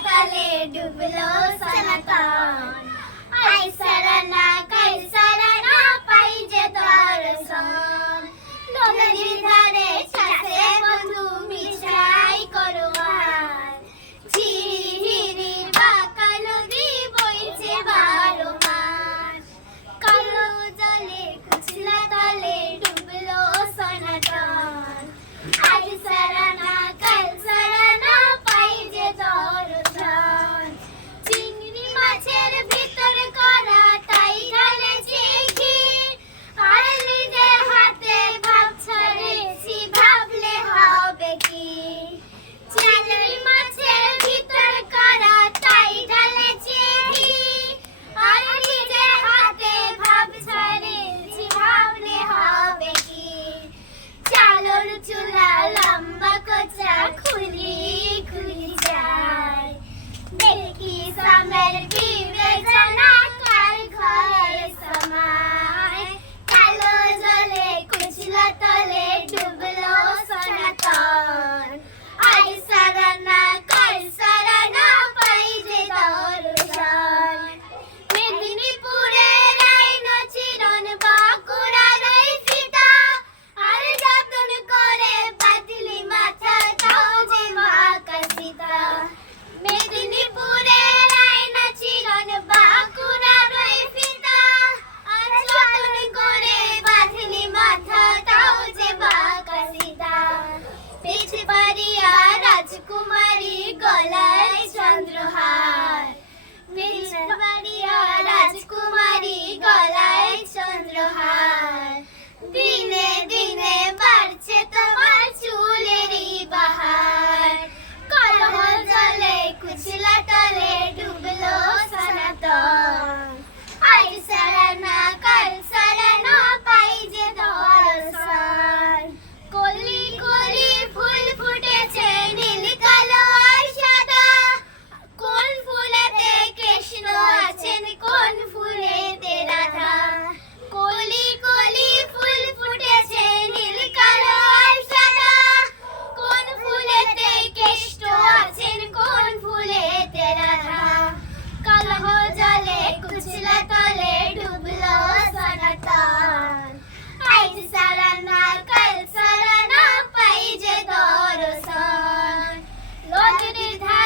तले डुबलो सनातन आई सरना काई सरना पाइजे दर्शन नदीर धारे छाछे बंधु मिठाई करवान झिरी झिरी बाঁকা নদী বইছে বারো মাস কালো জলে কুচলা তলে ডুবলো সনাতন আজ সারানা কাল সারানা পাই যে দর্শন চিংড়ি মাছের ভিতর করা তাই ঢালেছি ঘি আর নিজের হাতে ভাব ছড়েছি ভাবলে হবে কি চিংড়ি মাছের ভিতর করা তাই ঢালেছি ঘি আর নিজের হাতে ভাব ছড়েছি ভাবলে হবে কি চালোর চুলা লম্বা কোচা খুলি খুলি যায় দেখি সামের বিবেচনা কার ঘরে সমায় কালো জলে কুচলা তলে ডুবলো সনাতন আই সারানা কাল সারানা পাই যে দর্শন মেদিনীপুরের আইন চিরন বাঁকুড়ার এই ফিতা আর যতন করে বাঁধলি মাথা তাও যে মা কাশিতা মেদিনীপুরের আইন চিরন বাঁকুড়ার এই ফিতা আর যতন করে বাঁধলি মাথা তাও যে মা কাশিতা পেছ পারিয়া রাজকুমারী গলায় চন্দ্রহার পেছ পারিয়া রাজকুমারী গলায় চন্দ্রহার দিনে দিনে বাড়ছে তোমার চুলেরই বাহার কলহ জলে কুচলা তলে ডুবলো সনাতন আই সারানা কাল সারানা পাই যে দর্শন কলি কলি ফুল ফুটেছে নীল কালো আর সাদা কোন ফুলেতে কৃষ্ণ আছেন কোন ফুলেতে রাধা কলি কলি ফুল ফুটেছে নীল কালো আর সাদা কোন ফুলেতে কৃষ্ণ আছেন কোন ফুলেতে রাধা কলহ জলে কুচলা তলে ডুবলো সনাতন আজ সারানা কাল সারানা পাই যে দর্শন নদীর ধারে